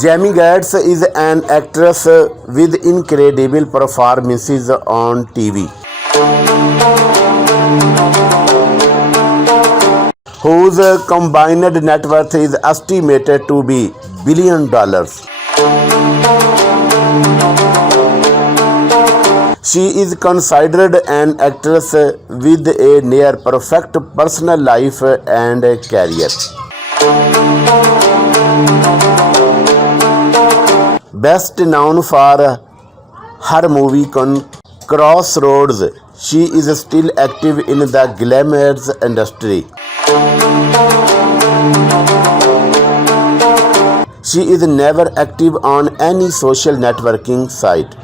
Jami Gertz is an actress with incredible performances on TV, whose combined net worth is estimated to be $1 billion. She is considered an actress with a near perfect personal life and career. Best known for her movie Crossroads, she is still active in the glamorous industry. She is never active on any social networking site.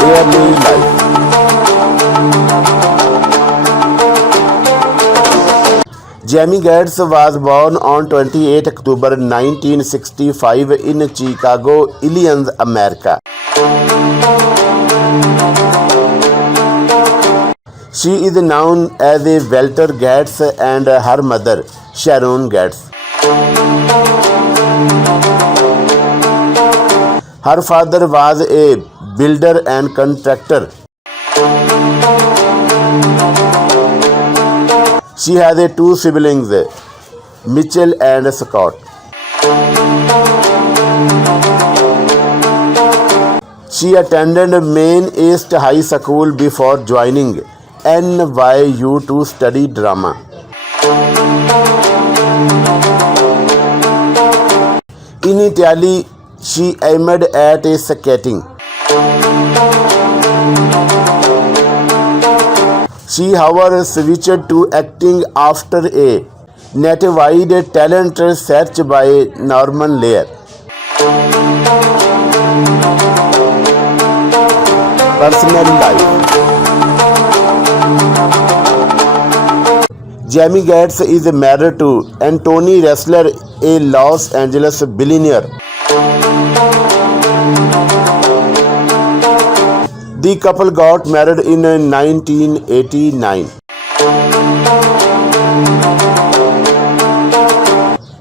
Early life. Jami Gertz was born on 28 October 1965 in Chicago, Illinois, America. She is known as a Walter Gertz and her mother, Sharon Gertz. Her father was a builder and contractor. She has two siblings, Mitchell and Scott. She attended Maine East High School before joining NYU to study drama. In Italy, she aimed at skating. She, however, switched to acting after a nationwide talent search by Norman Lear. Personal life. Jami Gertz is married to Anthony Wrestler, a Los Angeles billionaire. The couple got married in 1989.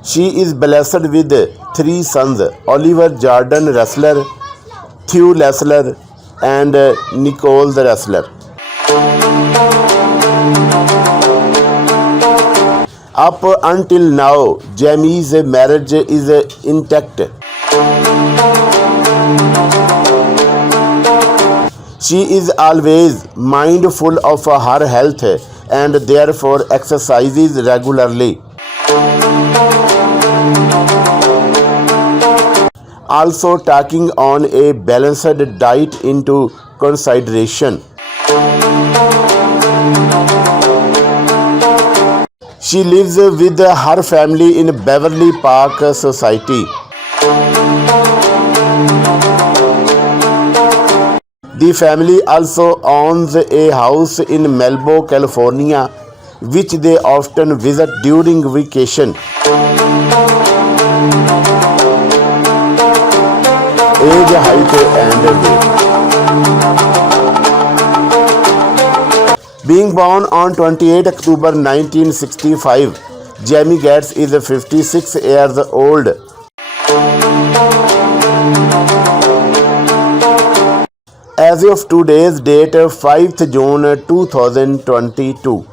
She is blessed with three sons: Oliver Jordan Wrestler, Theo Wrestler, and Nicole the Wrestler. Up until now, Jami's marriage is intact. She is always mindful of her health and therefore exercises regularly. Also taking on a balanced diet into consideration. She lives with her family in Beverly Park Society. The family also owns a house in Malibu, California, which they often visit during vacation. Age, height, and weight. Being born on 28 October 1965, Jami Gertz is 56 years old. As of today's date, 5th June 2022.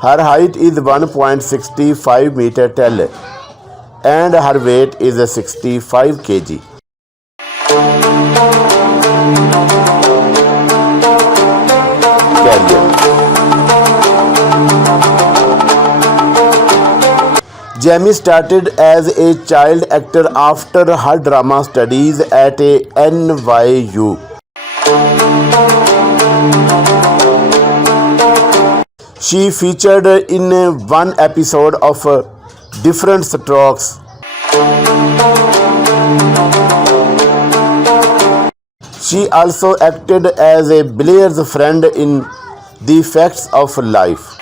Her height is 1.65 meter tall and her weight is 65 kg. Career. Jami started as a child actor after her drama studies at NYU. She featured in one episode of Different Strokes. She also acted as a Blair's friend in The Facts of Life.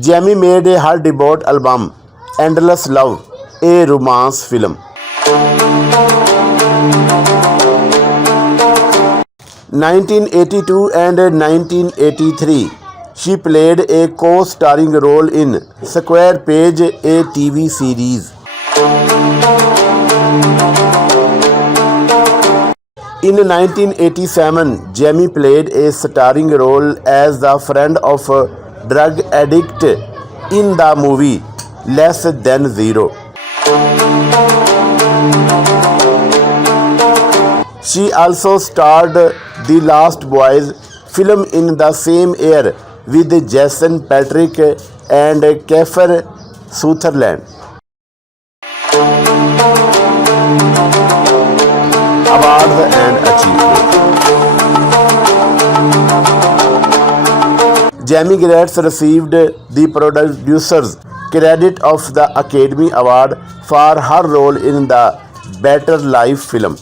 Jami made her debut album, Endless Love, a romance film. 1982 and 1983, she played a co-starring role in Square Page, a TV series. In 1987, Jami played a starring role as the friend of a drug addict in the movie Less Than Zero. She also starred The Last Boys film in the same year with Jason Patric and Kiefer Sutherland. Awards and achievements. Jami Gertz received the producer's credit of the Academy Award for her role in the Better Life film.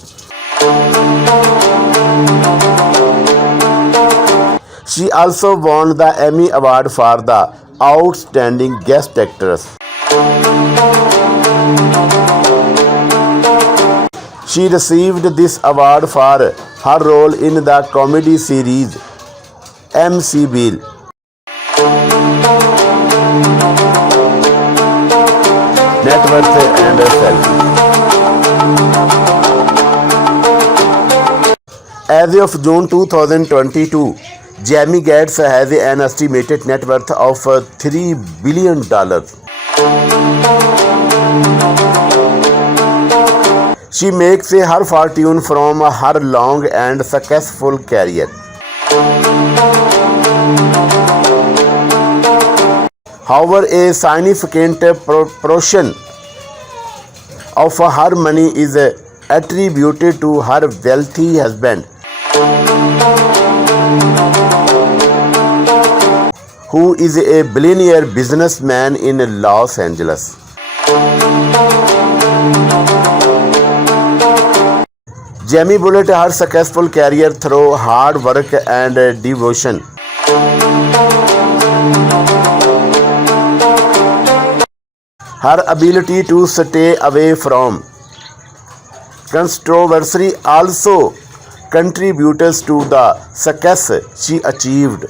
She also won the Emmy Award for the Outstanding Guest Actress. She received this award for her role in the comedy series MC Bill. Net worth and salary. As of June 2022, Jami Gertz has an estimated net worth of $3 billion. She makes her fortune from her long and successful career. However, a significant portion of her money is attributed to her wealthy husband, who is a billionaire businessman in Los Angeles. Jami built her successful career through hard work and devotion. Her ability to stay away from controversy also contributes to the success she achieved.